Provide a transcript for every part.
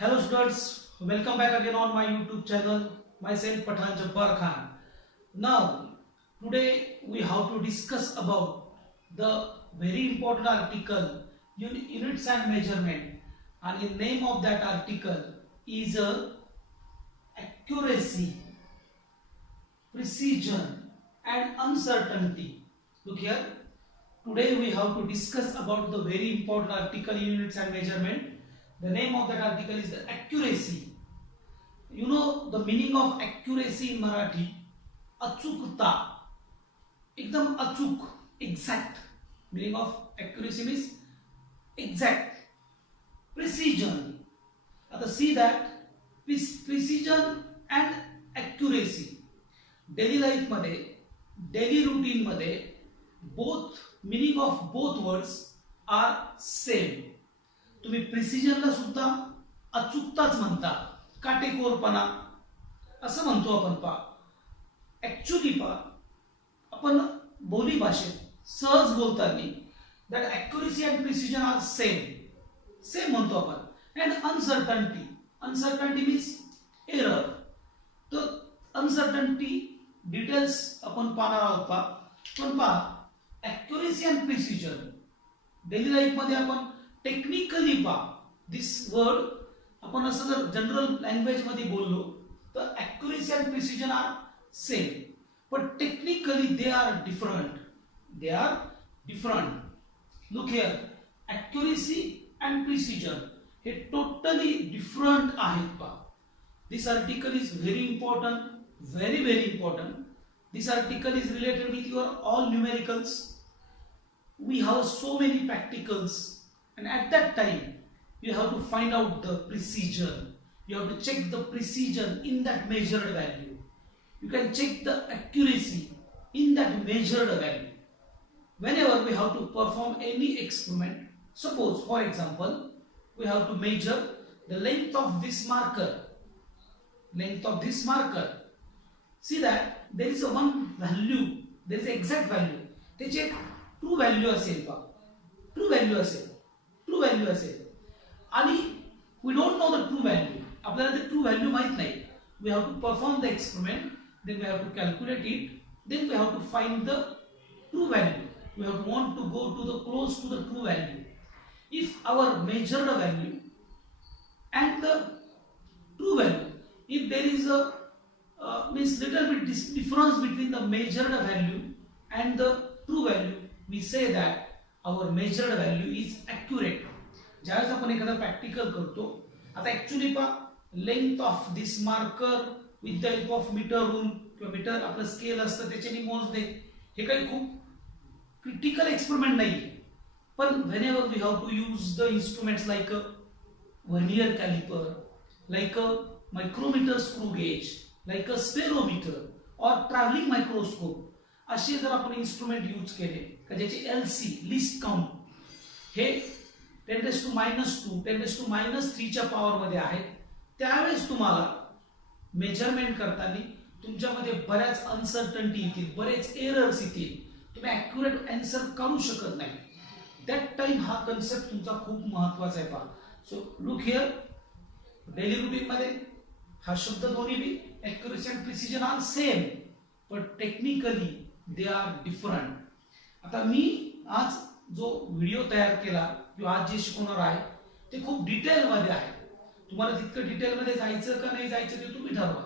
Hello students, welcome back again on my YouTube channel. Myself Pathan Jabbar Khan. Now, today we have to discuss about the very important article units and measurement, and the name of that article is accuracy, precision and uncertainty. Look here, today we have to discuss about the very important article units and measurement. The name of that article is the accuracy. You know the meaning of accuracy in Marathi? अचूकता, एकदम अचूक, exact. Meaning of accuracy means exact. Precision. आता see that precision and accuracy. Daily life मध्ये, daily routine मध्ये, both meaning of both words are same. तुम्ही प्रिसिजनला सुद्धा अचूकताच म्हणता, काटेकोरपणा असं म्हणतो आपण. ऍक्च्युली आपण बोली भाषेत सहज बोलताना that accuracy and precision are same म्हणतो आपण. And uncertainty means error. तर अनसर्टन्टी डिटेल्स आपण पाहणार आहोत. पण accuracy and precision daily life मध्ये आपण टेक्निकली दिस वर्ड आपण असं जर जनरल लँग्वेज मध्ये बोललो तर accuracy and precision are same, but technically they are different. Look here, accuracy and precision हे totally different आहेत. This article is very important, very important. This article is related with your all numericals. We have so many practicals, and at that time you have to find out the precision. You have to check the precision in that measured value. You can check the accuracy in that measured value. Whenever we have to perform any experiment, suppose for example we have to measure the length of this marker. See that there is a one value, there is an exact value. त्याची एक true value असेल true value असेल आणि we don't know the true value. आपल्याला ते true value माहित नाही. We have to perform the experiment, then we have to calculate it, then we have to find the true value. We have to want to go to the close to the true value. If our measured value and the true value, if there is a means little bit difference between the measured value and the true value, we say that our measured value is accurate. ज्यावेळेस आपण एखादा practical करतो, आता actually length of this marker with the help of metre rule किंवा metre आपलं scale असतं त्याच्याने मोजणे, हे काही खूप क्रिटिकल एक्सपेरिमेंट नाही. पण whenever we have to use the instruments like a vernier calliper, like a micrometer screw gauge, like a spherometer और ट्रॅव्हलिंग मायक्रोस्कोप, असे जर आपण इन्स्ट्रुमेंट यूज केले का ज्याची LC लिस्ट काउंट हे 10⁻², 10⁻³ च्या पॉवर मध्ये आहे, त्यावेळेस तुम्हाला मेजरमेंट करताना तुमच्यामध्ये बऱ्याच अनसर्टन्टी येतील, बरेच एरर्स येतील, तुम्ही ऍक्युरेट आन्सर काढू शकत नाही. दॅट टाइम हा कन्सेप्ट तुमचा खूप महत्वाचा आहे. So look here, daily routine मध्ये हा शब्द दोन्ही बी ऍक्युरेसी अँड प्रिसिजन आर सेम, पण टेक्निकली दे आर डिफरंट. आता मी आज जो व्हिडिओ तयार केला किंवा आज जे शिकवणार आहे ते खूप डिटेल मध्ये आहे. तुम्हाला तितकं डिटेल मध्ये जायचं का नाही जायचं ते तुम्ही ठरवा.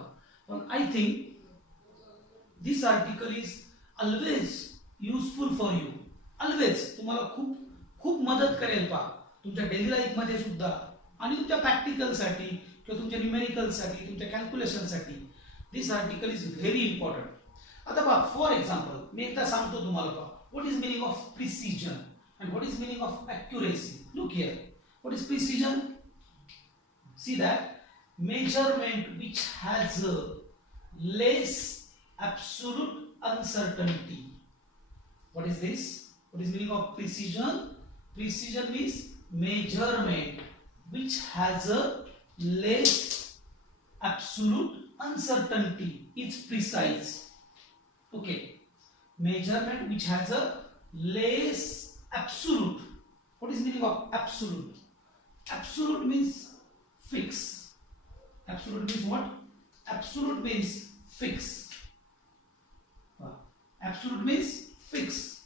पण I think this article is always useful for you. Always तुम्हाला खूप खूप मदत करेल तुमच्या डेली लाईफ मध्ये सुद्धा आणि तुमच्या प्रॅक्टिकलसाठी किंवा तुमच्या न्यूमेरिकलसाठी, तुमच्या कॅल्क्युलेशनसाठी. This article is very important. आता फॉर एक्झाम्पल मी एकदा सांगतो तुम्हाला what is meaning of precision and what is meaning of accuracy. Look here, what is precision? See that measurement which has less absolute uncertainty. What is this? What is meaning of precision? Precision means measurement which has a less absolute uncertainty. It's precise. Okay. Measurement which has a less absolute. What is meaning of absolute? Absolute means fix. Absolute means what? Absolute means fix. Absolute means fix.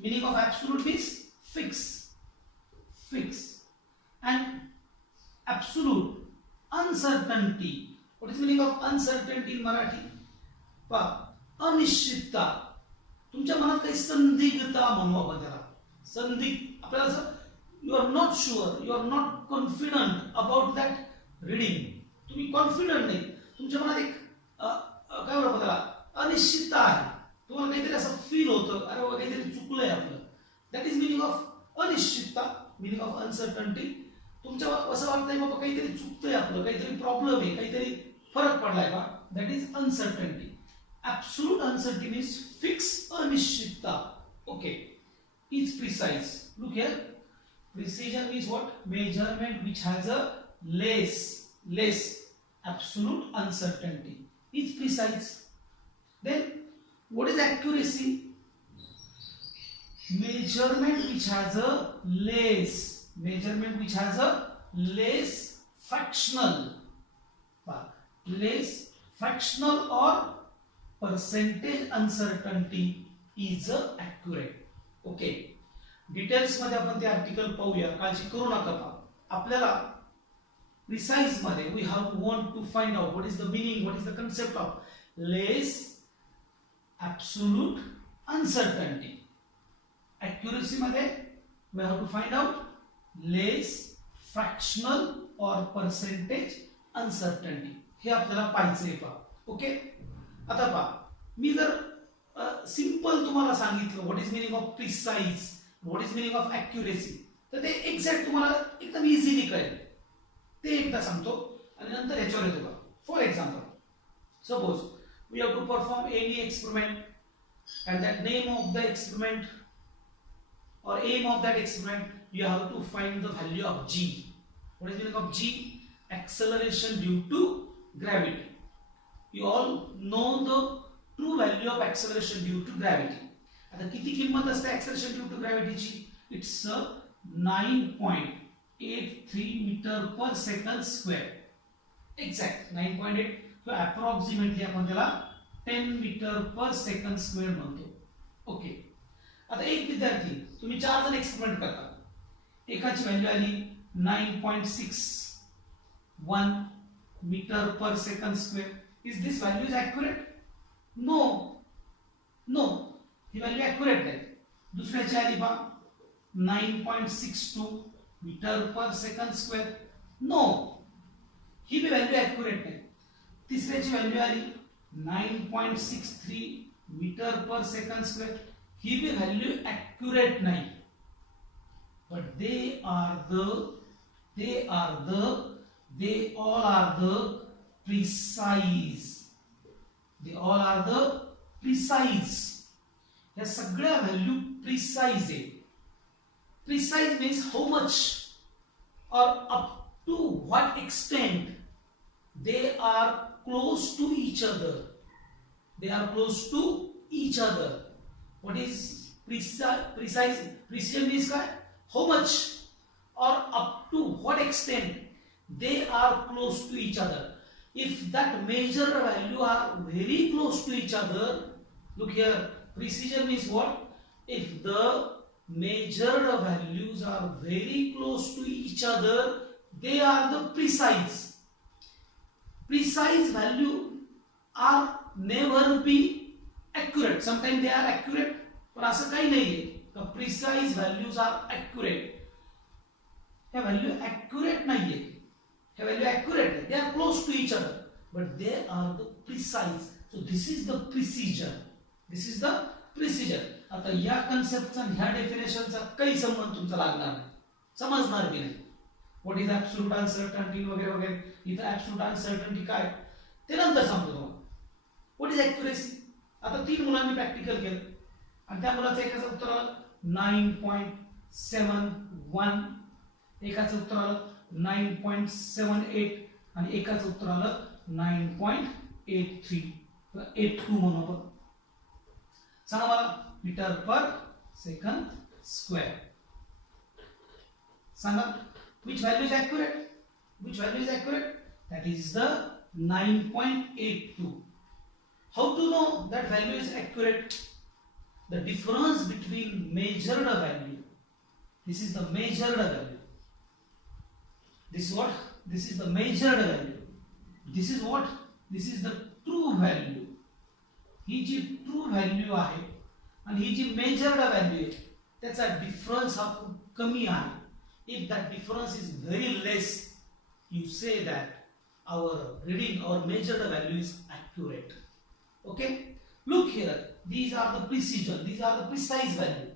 Meaning of absolute means fix. Fix. And absolute uncertainty. What is meaning of uncertainty in Marathi? अनिश्चितता. तुमच्या मनात काही संदिग्धता म्हणू आपण त्याला. संदिग्ध आपल्याला असं you are not sure, you are not confident about that reading. तुम्ही कॉन्फिडंट नाही. तुमच्या मनात एक काय म्हणतो त्याला अनिश्चितता आहे. तुम्हाला काहीतरी असं फील होतं, अरे बाबा काहीतरी चुकलंय आपलं. दॅट इज मिनिंग ऑफ अनिश्चितता, मिनिंग ऑफ अनसर्टन्टी. तुमच्या असं वाटतंय बाबा काहीतरी चुकतंय आपलं, काहीतरी प्रॉब्लेम आहे, काहीतरी फरक पडलाय का. That is uncertainty. Absolute uncertainty means fixed अनिश्चितता. Okay, it's precise. Look here. Precision means what? Measurement which has a less absolute uncertainty. It's precise. Then what is accuracy? Measurement which has a less fractional or percentage uncertainty is accurate. Okay, details मध्ये आपण ते article पाहूया. काळजी करू नका. आपल्याला precise मध्ये we have want to find out what is the meaning, what is the concept of less absolute uncertainty. accuracy मध्ये we have to find out less fractional or percentage uncertainty. हे आपल्याला पाहायचंय पहा. ओके, आता पहा, मी जर simple तुम्हाला सांगितलं what is meaning of precise, what is meaning of accuracy, तर ते एक्झॅक्ट तुम्हाला एकदम इझिली कळेल. ते एकदा सांगतो आणि नंतर ह्याच्यावर येतो का. For example, suppose we have to perform any experiment and that name of the experiment or aim of that experiment, you have to find the value of g. What is the meaning of g? Acceleration due to gravity. You all know the true value of acceleration due to gravity. आता किती किंमत असते acceleration due to gravity ची? It's 9.83 meter per second square. Exact 9.8 किंवा approximately आपण त्याला 10 metre per second square म्हणतो. Okay, आता एक विद्यार्थी, तुम्ही 4 जण एक्सपेरिमेंट करता. एकाची व्हॅल्यू आली 9.61 metre per second square. Is this value is accurate? No, ही व्हॅल्यू ॲक्युरेट नाही. दुसऱ्याची आली बा 9.62 metre per second square. No, ही बी व्हॅल्यू ॲक्युरेट नाही. तिसऱ्याची व्हॅल्यू आली 9.63 मीटर पर सेकंड स्क्वेअर. ही भी व्हॅल्यू ॲक्युरेट नाही. But they all are the precise. या सगळ्या व्हॅल्यू प्रिसाइज आहे. प्रिसाइज मीन्स हाऊ मच और up to what extent they are close to each other. What is precise? Precision means how much or up to what extent they are close to each other. If that measured value are very close to each other, look here, precision means what? If the measured values are very close to each other, they are the precise. Precise value are never be accurate. Sometimes they are accurate, पण असं काही नाहीये का precise values are accurate. हे value accurate नाहीये. हे value accurate आहे. They are close to each other, but they are the precise. So this is the precision. आता या कन्सेप्टचा ह्या डेफिनेशनचा काही संबंध तुमचा लागणार नाही, समजणार बी नाही. व्हॉट इज ऍब्सोल्यूट अनसर्टन्टी वगैरे वगैरे. इथं ऍब्सोल्यूट अनसर्टन्टी काय ते नंतर सांगतो तुम्हाला. What is accuracy? आता 3 मुलांनी प्रॅक्टिकल केलं आणि त्या मुलाचं एकाचं उत्तर आलं 9.71, एकाचं उत्तर आलं 9.78 आणि एकाचं उत्तर आलं 9.83 82 म्हणून आपण. सांगा मला मीटर पर सेकंद स्क्वेअर. सांगा which value is accurate? Which value is accurate? That is the 9.82. How to know that value is accurate? The difference between measured value. This is the measured value. This is what? This is the measured value. This is what? This is the true value. ही जी true value आहे आणि ही जी measured value आहे त्याचा difference हा खूप कमी आहे. If that difference is very less you say that our reading our measured value is accurate. Okay, look here, these are the precision, these are the precise value.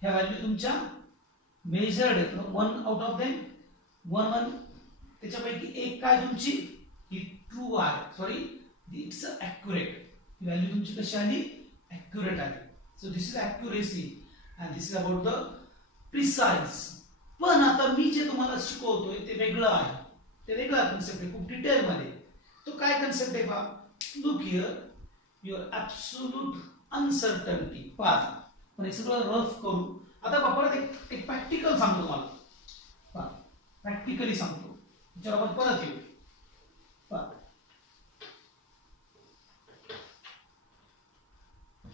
ह्या value तुमच्या measured आहेत. One out of them one त्याच्यापैकी एक काय तुमची ही true आहे, sorry it's accurate. He value तुमची कशी आली? ॲक्युरेट आली. So this is accuracy and this is about the precise. पण आता मी जे तुम्हाला शिकवतोय ते वेगळं आहे, ते वेगळा कन्सेप्ट आहे खूप डिटेल मध्ये. तो काय कन्सेप्ट आहे पहा. Look here, your absolute uncertainty पाहा. पण हे सगळं रफ करू. आता परत एक प्रॅक्टिकल सांगतो तुम्हाला. पहा, प्रॅक्टिकली सांगतो, त्याच्यावर आपण परत येऊ. पहा,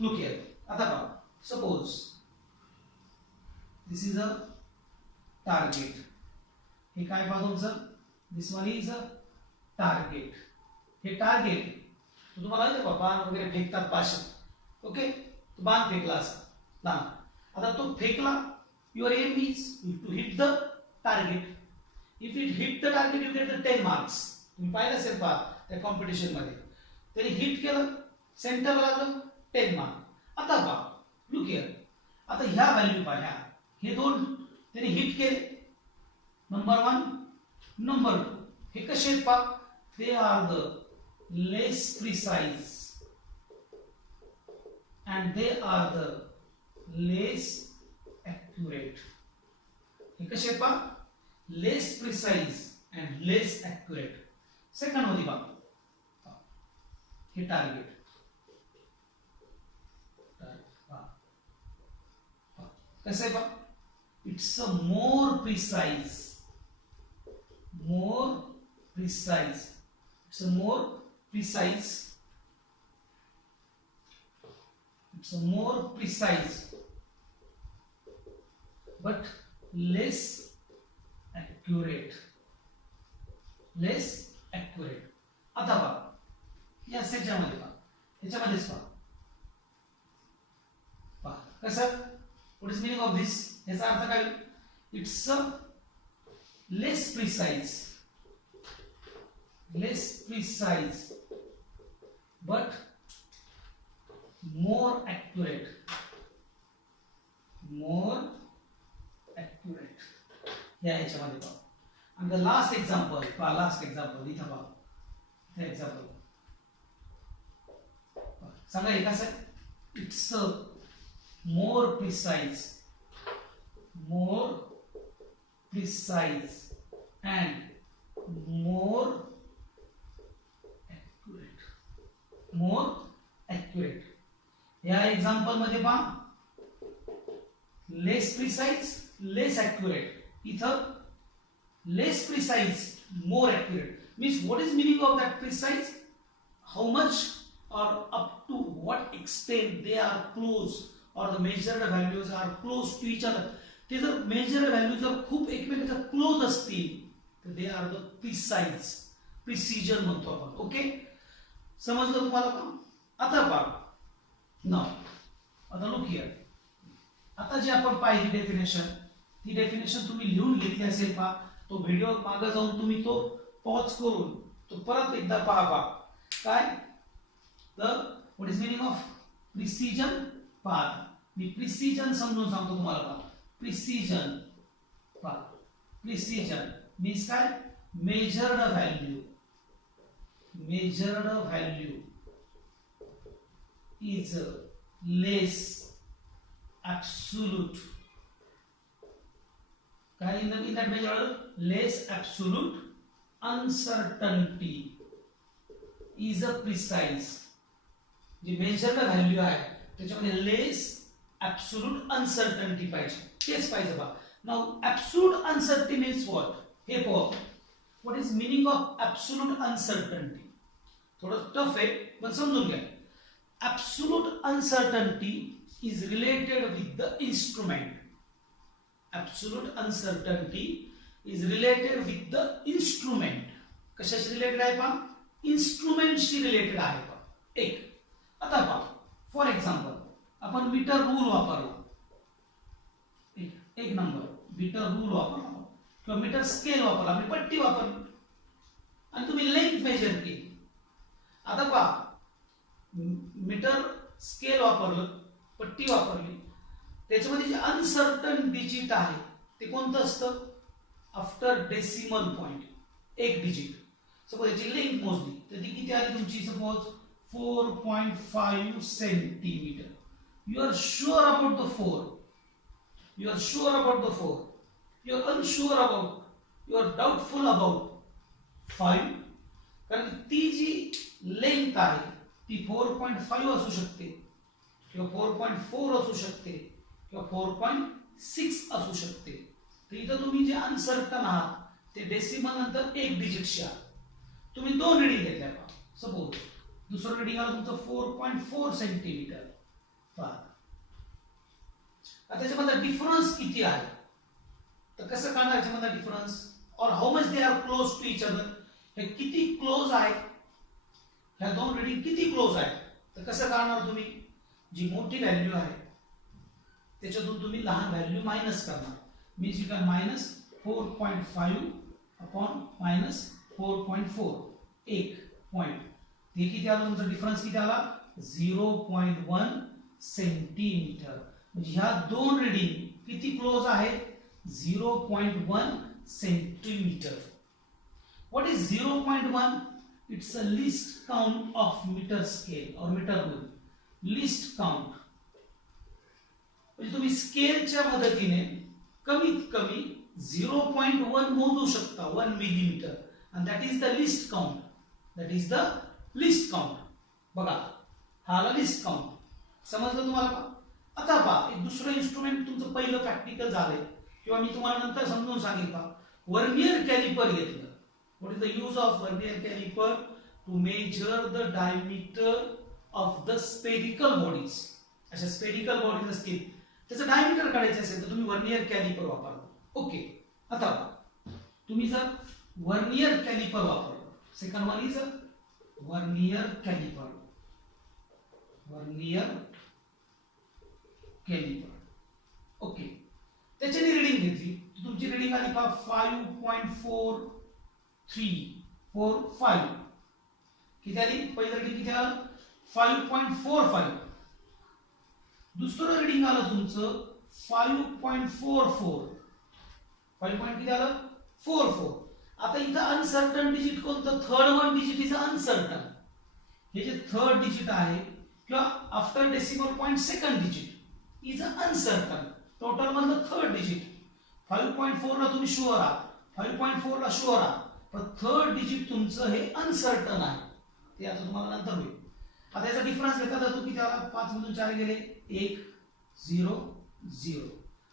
लुक हिअर. आता पहा, suppose this is a target. हे काय पहा तुमचं, दिस वन इज अ टार्गेट. हे टार्गेट तुम्हाला माहिती आहे बाण वगैरे फेकतात पाशा. ओके, तो बाण फेकला असा बाण. आता तो फेकला, your aim is to hit the target. If it hit the target you get the 10 marks. तुम्ही पाहिलं असेल पहा त्या कॉम्पिटिशन मध्ये. त्याने हिट केलं, सेंटरला लागलं, 10 मार्क. आता पहा, लुक हिअर. आता ह्या व्हॅल्यू पहा, हे दोन त्याने हिट केले, नंबर 1 नंबर 2. हे कसे आहेत पहा, they are the less precise and they are the less accurate. हे कसे आहेत पहा, less precise and less accurate. Second मध्ये पहा, हे टार्गेट कसं आहे पहा, it's a more precise, more precise. It's a more precise, it's a more precise but less accurate, less accurate. आता पहा, या सेटच्यामध्ये पहा, याच्यामध्येच पहा. पहा कसं, what is meaning of this? याचा अर्थ काय? It's a less precise, less precise but more accurate, more accurate. या याच्यामध्ये पहा. आणि द लास्ट एक्झाम्पल पहा, लास्ट एक्झाम्पल इथं पहा, हे एक्झाम्पल सांगा हे कसं आहे. It's a more precise, more precise and more more accurate. या एक्झाम्पल मध्ये पहा, लेस प्रिसाइज लेस ॲक्युरेट. इथं less precise more accurate. Means what is meaning of that precise, how much or up to what extent they are close or the measured values are close to each other. ते जर measured values जर खूप एकमेकांच्या close असतील तर they are the precise, precision म्हणतो आपण. Okay, समजलं तुम्हाला का? आता पहा, नाव आता लुक हिअर. आता जे आपण पाहिली डेफिनेशन, ती डेफिनेशन तुम्ही लिहून घेतली असेल पहा. तो व्हिडिओ मागे जाऊन तुम्ही तो पॉज करून तो परत एकदा पहा. काय the what is meaning of precision पहा. मी प्रिसिजन समजून सांगतो तुम्हाला पहा. प्रिसिजन पहा, प्रिसिजन मीन्स काय, measured value. measured value is less absolute. In that measured, less absolute uncertainty is a precise. जी measured value आहे त्याच्यामध्ये less ऍब्सोल्यूट अनसर्टनिटी पाहिजे, तेच पाहिजे बा. Now absolute uncertainty means what, हे पहा. What is meaning of absolute uncertainty? थोडं टफ आहे पण समजून घ्या. Absolute uncertainty is related with the instrument. Absolute uncertainty is related with the instrument. कशाशी रिलेटेड आहे पहा? इन्स्ट्रुमेंटशी रिलेटेड आहे पहा. एक आता पहा, फॉर एक्झाम्पल आपण मीटर रूल वापरला, एक नंबर मीटर रूल वापरला किंवा मीटर स्केल वापरला, आपली पट्टी वापरली आणि तुम्ही लेंथ मेजर केली. आता पहा, मीटर स्केल वापरलं, पट्टी वापरली, त्याच्यामध्ये जे अनसर्टन डिजिट आहे ते कोणतं असतं? आफ्टर डेसिमल पॉइंट, एक डिजिट. सपोज याची लेंथ मोजली तर ती किती आली तुमची? Suppose 4.5 centimetre. You are sure about the 4, you are sure about the 4, you are unsure about, you are doubtful about 5. कारण ती जी लेंथ आहे ती 4.5 असू शकते किंवा 4.4 असू शकते किंवा 4.6 असू शकते. तर इथं तुम्ही जे अनसर्टन आहात ते डेसिमल नंतर एक डिजिटशी आहात. तुम्ही दोन रिडिंग घेतल्या पहा. सपोज दुसरं रिडिंग आलं तुमचं 4.4 सेंटीमीटर. पहा आता त्याच्यामध्ये डिफरन्स किती आहे, तर कसं काढणार याच्यामध्ये डिफरन्स, और how much they are close to each other. हे किती क्लोज आहे, ह्या दोन रिडिंग किती क्लोज आहे, तर कसं काढणार तुम्ही? जी मोठी व्हॅल्यू आहे त्याच्यातून तुम्ही लहान व्हॅल्यू मायनस करणार. Means you can minus 4.5 upon minus 4.4, एक पॉइंट. हे किती आलं तुमचा डिफरन्स? किती आला? 0.1 सेंटीमीटर. म्हणजे ह्या दोन रिडिंग किती क्लोज आहेत? 0.1 centimetre. What is 0.1? It's a least count of metre scale और मीटर रूल. लिस्ट काउंट म्हणजे तुम्ही स्केलच्या मदतीने कमीत कमी 0.1 मोजू शकता, 1 millimetre, and that is the list count. That is the list count. बघा, हा आला लिस्ट काउंट. समजलं तुम्हाला का? आता पहा, एक दुसरं इन्स्ट्रुमेंट तुमचं पहिलं प्रॅक्टिकल झालंय किंवा मी तुम्हाला नंतर समजून सांगेल का. वर्नियर कॅलिपर घेतलं. What is the use of vernier calliper? To measure the diameter of the spherical bodies. अशा स्पेरिकल बॉडीज असतील त्याचं डायमीटर काढायचं असेल तर तुम्ही वर्नियर कॅलिपर वापरता. ओके, आता तुम्ही जर वर्नियर कॅलिपर वापरलं, second one is vernier calliper. Vernier calliper. Okay, त्याच्याने रिडिंग घेतली, तुमची रिडिंग आली पहा 5.4345. किती आली? पहिलं रिडिंग किती आलं? 5.45. दुसरं रिडिंग आलं तुमचं 5.44. 5 पॉइंट किती आलं? 44. आता इथं अनसर्टन डिजिट कोणतं? Third one digit is uncertain. हे जे थर्ड डिजिट आहे किंवा after decimal point second digit is uncertain. Total मधलं थर्ड डिजिट. 5.4 ला तुम्ही शुअर आहात, 5.4 ला शुअर आहात, पण थर्ड डिजिट तुमचं हे अनसर्टन आहे. ते आता तुम्हाला नंतर होईल. आता याचा डिफरन्स घेता जातो किती आला? 5 मधून 4 गेले 1, 0, 0.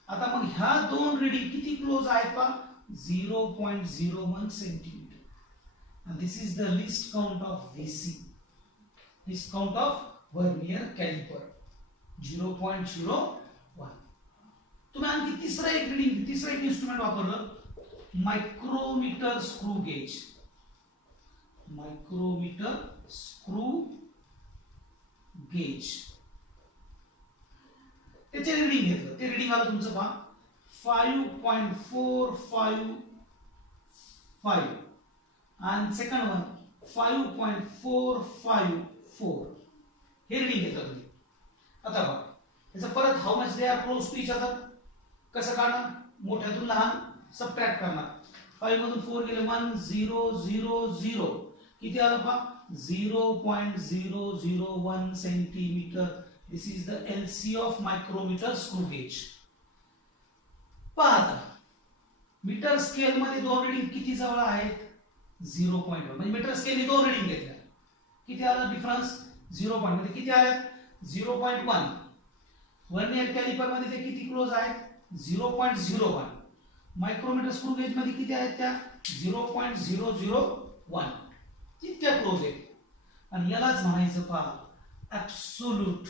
आता मग ह्या दोन रिडिंग किती क्लोज आहेत पहा? 0.01 centimetre. and this is the least count of VC. least count of vernier caliper 0.01. तुम्ही आणखी तिसरा एक इन्स्ट्रुमेंट वापरलं, micrometer screw gauge. Micrometer screw gauge. त्याचे रिडिंग घेतलं. ते रिडिंग आलं तुमचं पहा 5.455 आणि सेकंड वन 5.454. हे रिडिंग घेतलं तुम्ही. आता बघा त्याचं परत how much they are close to each other. कसं काढणार? मोठ्यातून लहान सबट्रॅक्ट करणार. 5 मधून 4 गेले 1, 0, 0, 0. किती आलं पहा? 0.001 centimetre. This is the LC of micrometer screw gauge. पहा आता मीटर स्केल मध्ये दोन रिडिंग किती जवळ आहेत? 0.1. म्हणजे मीटर स्केलने दोन रिडिंग घेतल्या. किती आलं डिफरन्स? 0. मध्ये किती आले? 0.1. वर्नियर कॅलिपर मध्ये ते किती क्लोज आहेत 0.01. मायक्रोमीटर स्क्रू गेज मध्ये किती आहेत त्या 0.001. इतक्या क्लोज आहेत. आणि यालाच म्हणायचं पहा ऍब्सोल्यूट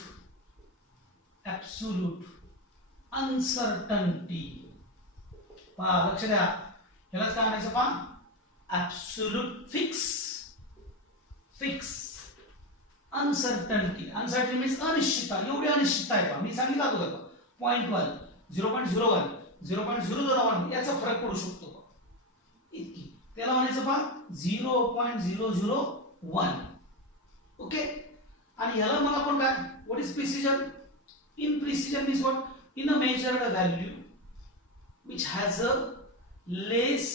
अनसर्टनिटी. पहा लक्ष द्या, यालाच काय म्हणायचं पहा absolute fix uncertainty. Uncertainty means अनिश्चितता. एवढी अनिश्चितता आहे पहा. मी सांगितलं होतं 0.1 0.01 0.001 याचा फरक पडू शकतो इतकी. त्याला म्हणायचं पहा 0.001. ओके. आणि ह्याला मला आपण काय what is precision. In precision means what in a measured value which has a less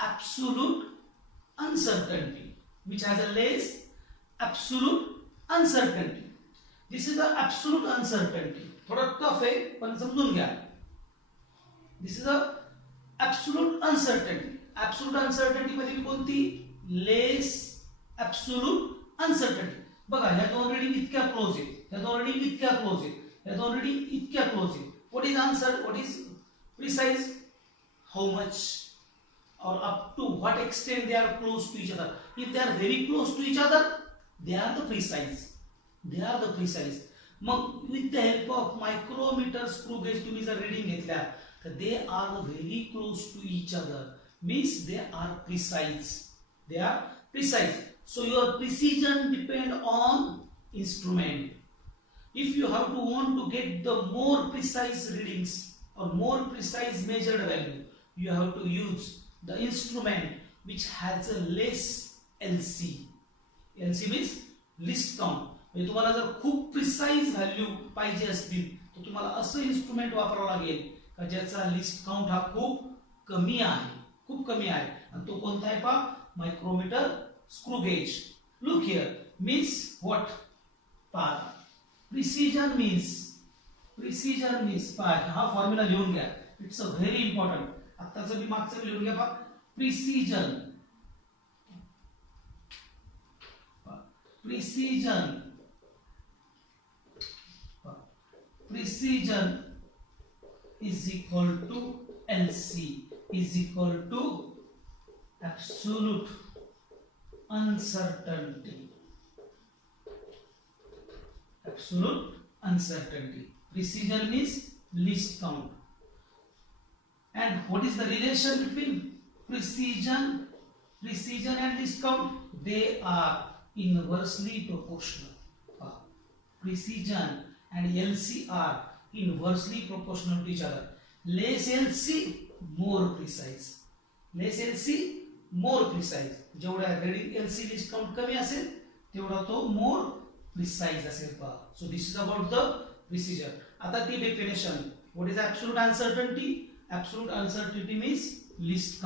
absolute uncertainty. Which has a less absolute uncertainty. This is a absolute uncertainty. थोड़ा टफ है पण समजून घ्या. This is a absolute uncertainty. Absolute uncertainty मध्ये कोणती less absolute uncertainty. बघा ह्या दोन रीडिंग इतक्या क्लोज आहेत, ह्या दोन रीडिंग इतक्या क्लोज आहेत, ह्या दोन रीडिंग इतक्या क्लोज आहेत. What is answer? What is precise? How much or up to what extent they are close to each other. If they are very close to each other, they are the precise. मग with the help of micrometer screw gauge तुम्ही जर reading घेतल्या तर they are very close to each other, means they are precise. So your precision depend on instrument. If you have to want to get the more precise readings or more precise measured value, you have to use the instrument which has a less LC. LC means least count. म्हणजे तुम्हाला जर खूप precise value पाहिजे असतील तर तुम्हाला असं instrument वापरावं लागेल का ज्याचा लिस्ट काउंट हा खूप कमी आहे. आणि तो कोणता आहे पहा micrometer screw gauge. Look here means what पहा प्रिसिजन मीन्स पहा हा फॉर्म्युला लिहून घ्या. It's a very important. आत्ताचं मी मागचं लिहून घ्या पहा precision is equal to LC is equal to absolute uncertainty. Precision means least count. And what is the relation between precision and least count? They are inversely proportional. Precision and LC are inversely proportional to each other. Less LC, more precise. जेवढा reading LC least count कमी असेल तेवढा तो more precise असेल पहा. So this is about the precision. आता ती definition what is absolute uncertainty. Absolute uncertainty means least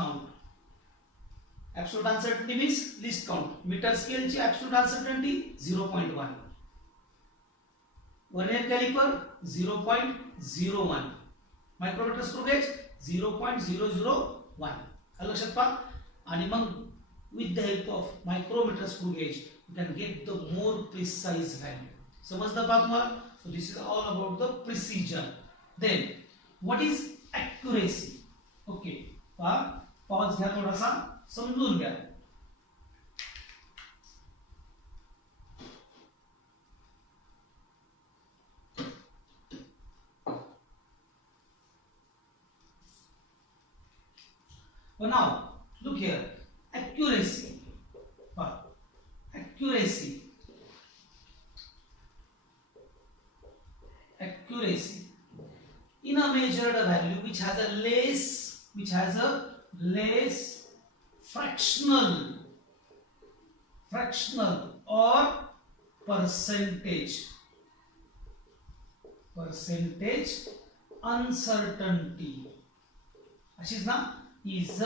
count. Metre स्केलची absolute uncertainty 0.1. Vernier calliper 0.01. Micrometer screw gauge 0.001. लक्षात पहा. आणि मग with the help of micrometer screw gauge you can get the more precise value. समजलं पहा तुम्हाला. So this is all about the precision. Then what is accuracy. Okay पहा pause घ्या थोडासा समजून घ्या. But now look here, accuracy. In a measured value which has a less fractional or percentage uncertainty. अशीच ना is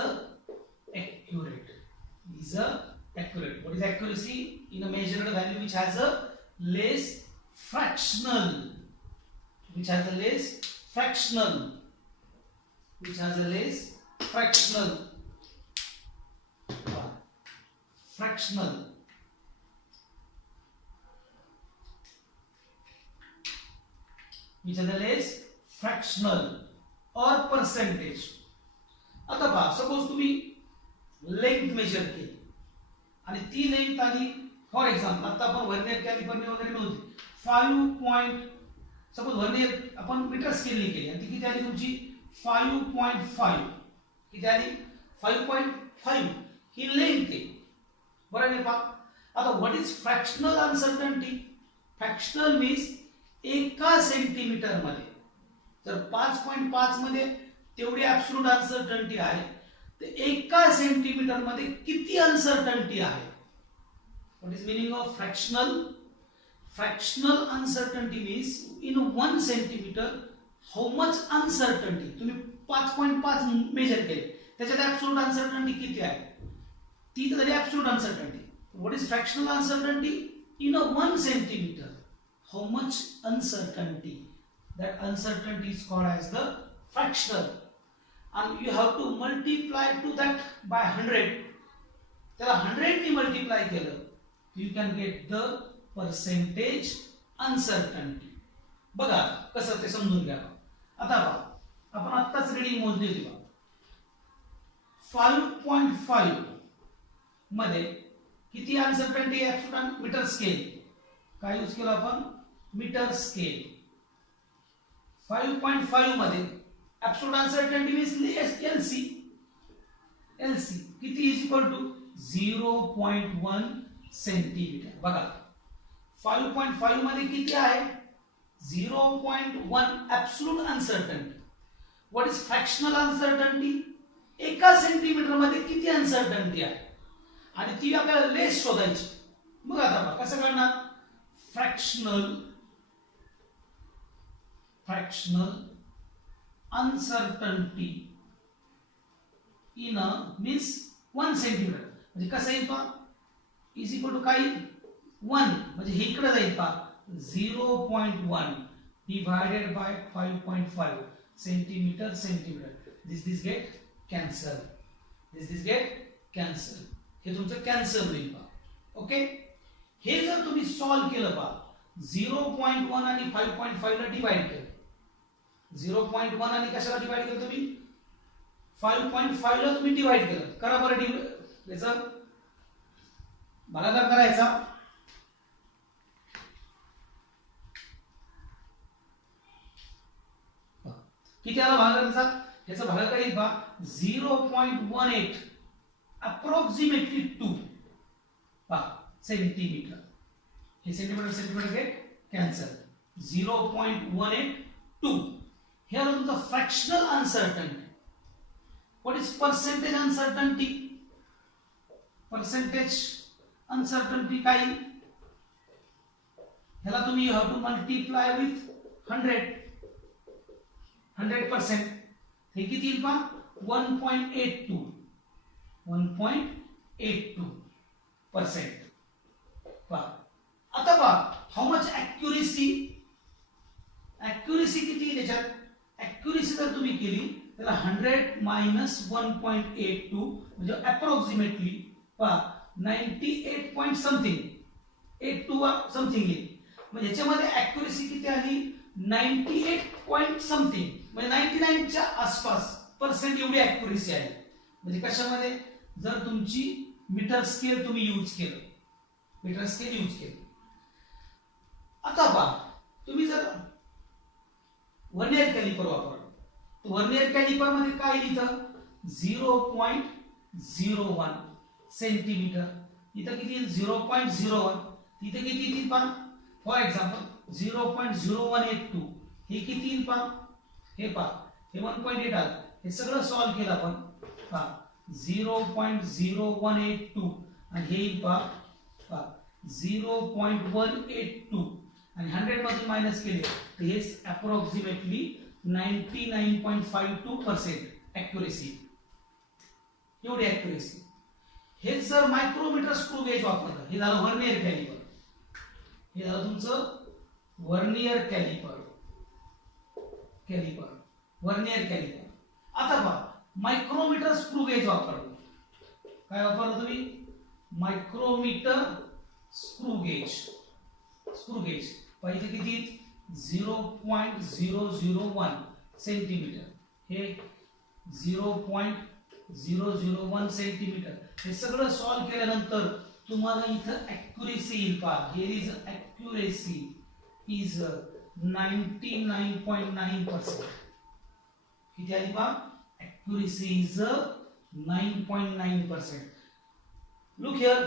accurate. What is accuracy? In a measured value which has a less fractional which are the less fractional or percentage. आता पहा, suppose तुम्ही length major केली आणि ती length आली, for example आता आपण व्हर्नियर कॅलिपरने वगैरे नव्हती 5 सपोज व्हर्नियर आपण मीटर स्केलने केली आणि ती किती आली तुमची 5.5. किती आली 5.5 ही लेंथ आहे, बरोबर आहे पहा. आता what is fractional uncertainty? Fractional means एका सेंटीमीटर मध्ये जर 5.5 मध्ये तेवढी ऍब्सोल्यूट अनसर्टन्टी आहे, तर एका सेंटीमीटर मध्ये किती अनसर्टन्टी आहे? What is meaning of fractional? Fractional uncertainty means in 1 centimetre how much uncertainty. तुम्ही 5.5 मेजर केले, त्याच्यात ऍब्सोल्यूट अनसर्टन्टी किती आहे? ती तर झाली absolute uncertainty. What is fractional uncertainty? In 1 centimetre how much uncertainty? That uncertainty is called as the fractional, and you have to multiply to that by 100. त्याला 100 ने मल्टिप्लाय केलं, you can get the percentage uncertainty. बघा कसं ते समजून घ्या. आता बघा, आपण आत्ताच रीडिंग मोजली होती बघा. 5.5 मध्ये किती अनसर्टन्टी आहे? मीटर स्केल काय यूज केलं आपण? Metre scale. 5.5 मध्ये absolute uncertainty means LC. LC किती इज इक्वल टू 0.1 सेंटीमीटर. बघा 5.5 मध्ये किती आहे? 0.1 absolute uncertainty. What is fractional uncertainty? एका सेंटीमीटर मध्ये किती अनसर्टन्टी आहे आणि ती आपल्याला लेस शोधायची. मग आता कसं करणार? fractional uncertainty in a means 1 centimetre म्हणजे कसं येईल पहा, इज इक्वल टू काय? 1 म्हणजे हे इकडे जाईल पहा 0.1 divided by 5.5 centimetre. This get cancel. This get cancel. हे तुमचं कॅन्सल होईल पहा. ओके, हे जर तुम्ही सॉल्व केलं पहा, 0.1 आणि 5.5 ला डिवाइड केलं. 0.1 आणि कशाला डिवाइड केलं तुम्ही? 5.5 ला तुम्ही डिवाइड केलं. करा बरं, याचा भागाकार करायचा. किती आला भागाकाराचा? याचा भागाकार येईल पहा 0.18 अप्रॉक्सिमेटली 2 पहा सेंटीमीटर. हे सेंटीमीटर गेट कॅन्सल. 0.182 हे आलं तुमचं fractional uncertainty. What is percentage uncertainty? Percentage uncertainty काय? ह्याला तुम्ही you have to multiply with 100%. हे किती येईल पहा? 1.82. 1.82%. आता पहा हाऊ मच ॲक्युरेसी. ॲक्युरेसी किती त्याच्यात? ॲक्युरेसी जर तुम्ही केली त्याला 100 मायनस 1.82 म्हणजे अप्रॉक्सिमेटली पहा 98 पॉइंट समथिंग 82 समथिंग येईल. म्हणजे याच्यामध्ये ॲक्युरेसी किती आली? 98 पॉइंट समथिंग म्हणजे 99 च्या आसपास पर्सेंट एवढी ॲक्युरेसी आहे. म्हणजे कशामध्ये? जर तुमची मीटर स्केल तुम्ही यूज केलं, मीटर स्केल यूज केलं. आता पहा तुम्ही जर व्हर्नियर कॅलिपर वापरला, तर व्हर्नियर कॅलिपर मध्ये काय इथं 0.01 सेंटीमीटर. इथं किती येईल? 0.01. इथं किती येईल पहा? फॉर एक्झाम्पल 0.0182 हे किती येईल पहा? हे पहा हे 1.8 आलं. हे सगळं सॉल्व केलं आपण पहा 0.0182 आणि हे येईल पहा 0.182 आणि 100 मधून मायनस केले तर हे अप्रॉक्सिमेटली 99.52% ॲक्युरेसी. एवढी ॲक्युरेसी. हे जर मायक्रोमीटर स्क्रू गेज वापरलं, हे झालं व्हर्नियर कॅलिपर. हे झालं तुमचं व्हर्नियर कॅलिपर. Vernier calliper. आता पहा मायक्रोमीटर स्क्रू गेज वापरलं. काय वापरलं तुम्ही? Micrometer screw gauge. पहिले किती 0.001 सेंटीमीटर, हे 0.001 सेंटीमीटर. हे सगळं सॉल्व केल्यानंतर तुम्हाला इथं ॲक्युरेसी येईल पहा. Here is accuracy is 99.9%. किती आली पहा? Accuracy is 9.9%. Look here,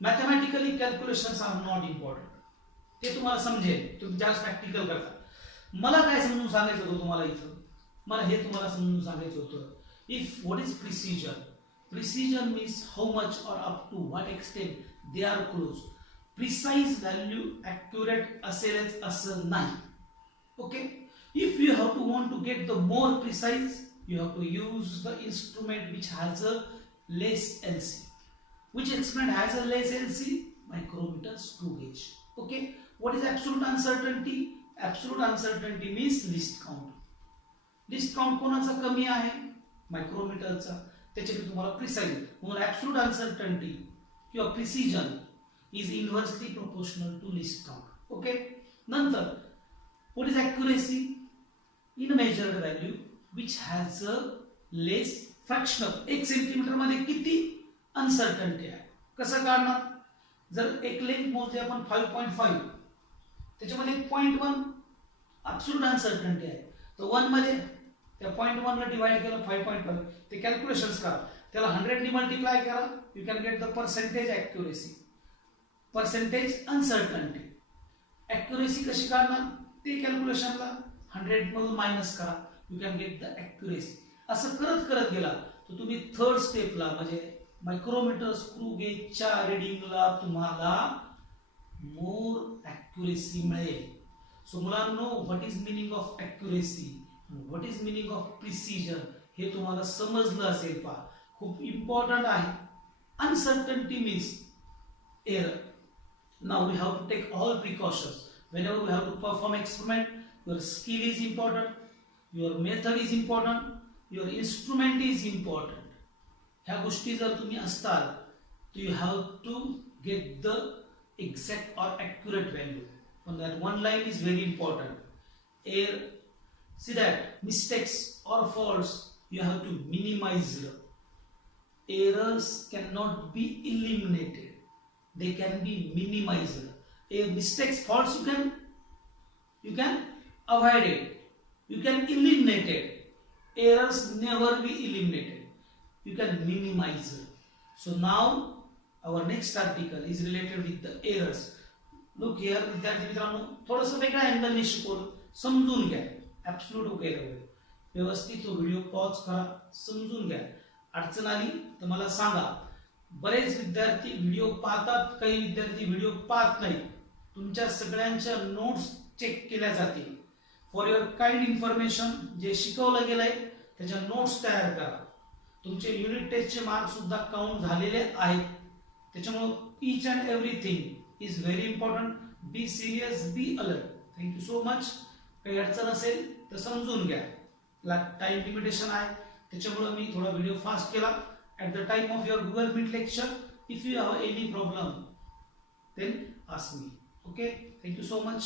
mathematically calculations are not important. ते तुम्हाला समजेल तुम्ही जास्त प्रॅक्टिकल करता. मला काय समजून सांगायचं होतं तुम्हाला इथं? मला हे तुम्हाला समजून सांगायचं होतं. If what is precision? Precision means how much or up to what extent they are close. Precise value accurate असेलच असं नाही. Okay? If you have to want to get the more precise, you have to use the instrument which has a less LC. Which instrument has a less LC? Micrometer screw gauge. Okay? What is absolute uncertainty? Absolute uncertainty means least count. Least count कोणाचा कमी आहे? मायक्रोमीटरचा. त्याच्याकडे तुम्हाला precise म्हणून absolute uncertainty किंवा precision is inversely proportional to least count. Okay. नंतर what is accuracy? In measured value which has a less fractional. 1 centimetre मध्ये किती अनसर्टन्टी आहे? कसं काढणार? जर एक लेंथ मोजली आपण 5.5, त्याच्यामध्ये 0.1 ॲब्सोल्यूट अनसर्टन्टी आहे, तर 1 मध्ये त्या 0.1 ला डिवाइड केलं 5.5, ते कॅल्क्युलेशन्स करा, त्याला 100 ने मल्टिप्लाय करा, you can get the percentage accuracy, percentage uncertainty. Accuracy कशी काढणार? ते कॅल्क्युलेशनला 100 मधून मायनस करा, you can get the accuracy. असं करत करत गेला तर तुम्ही थर्ड स्टेपला म्हणजे मायक्रोमीटर स्क्रू गेजच्या रिडिंगला तुम्हाला मोर ॲक्युरेसी मिळेल. सो मुलांनो, what is meaning of accuracy, what is meaning of precision हे तुम्हाला समजलं असेल पहा. खूप इम्पॉर्टंट आहे. Uncertainty means error. Now we have to take all precautions whenever we have to perform experiment. Your skill is important, your method is important, your instrument is important. ह्या गोष्टी जर तुम्ही असताल तर you have to get the exact or accurate value. On that one line is very important. Error. See that mistakes or faults you have to minimize. Errors cannot be eliminated, they can be minimized. Mistakes, faults you can avoid it, you can eliminate it. Errors never be eliminated, you can minimize it. So now our next article is related with the errors. Look here, विद्यार्थी मित्रांनो, थोडंसं वेगळ्या अँगलने शिकवलं, समजून घ्या. Absolute okay होईल. व्यवस्थित तो व्हिडिओ पॉज करा, समजून घ्या. अडचण आली तर मला सांगा. बरेच विद्यार्थी व्हिडिओ पाहतात, काही विद्यार्थी व्हिडिओ पाहत नाही. तुमच्या सगळ्यांच्या नोट्स चेक केल्या जातील. फॉर युअर काइंड इन्फॉर्मेशन, जे शिकवलं गेलंय त्याच्या नोट्स तयार करा. तुमचे युनिट टेस्टचे मार्क्स सुद्धा काउंट झालेले आहेत. त्याच्यामुळे each and everything is very important. Be serious, be alert. Thank you so much. काही अडचण असेल तर समजून घ्या. टाइम लिमिटेशन आहे, त्याच्यामुळे मी थोडा व्हिडिओ फास्ट केला. At the time of your Google Meet lecture, if you have any problem then ask me. Okay, thank you so much.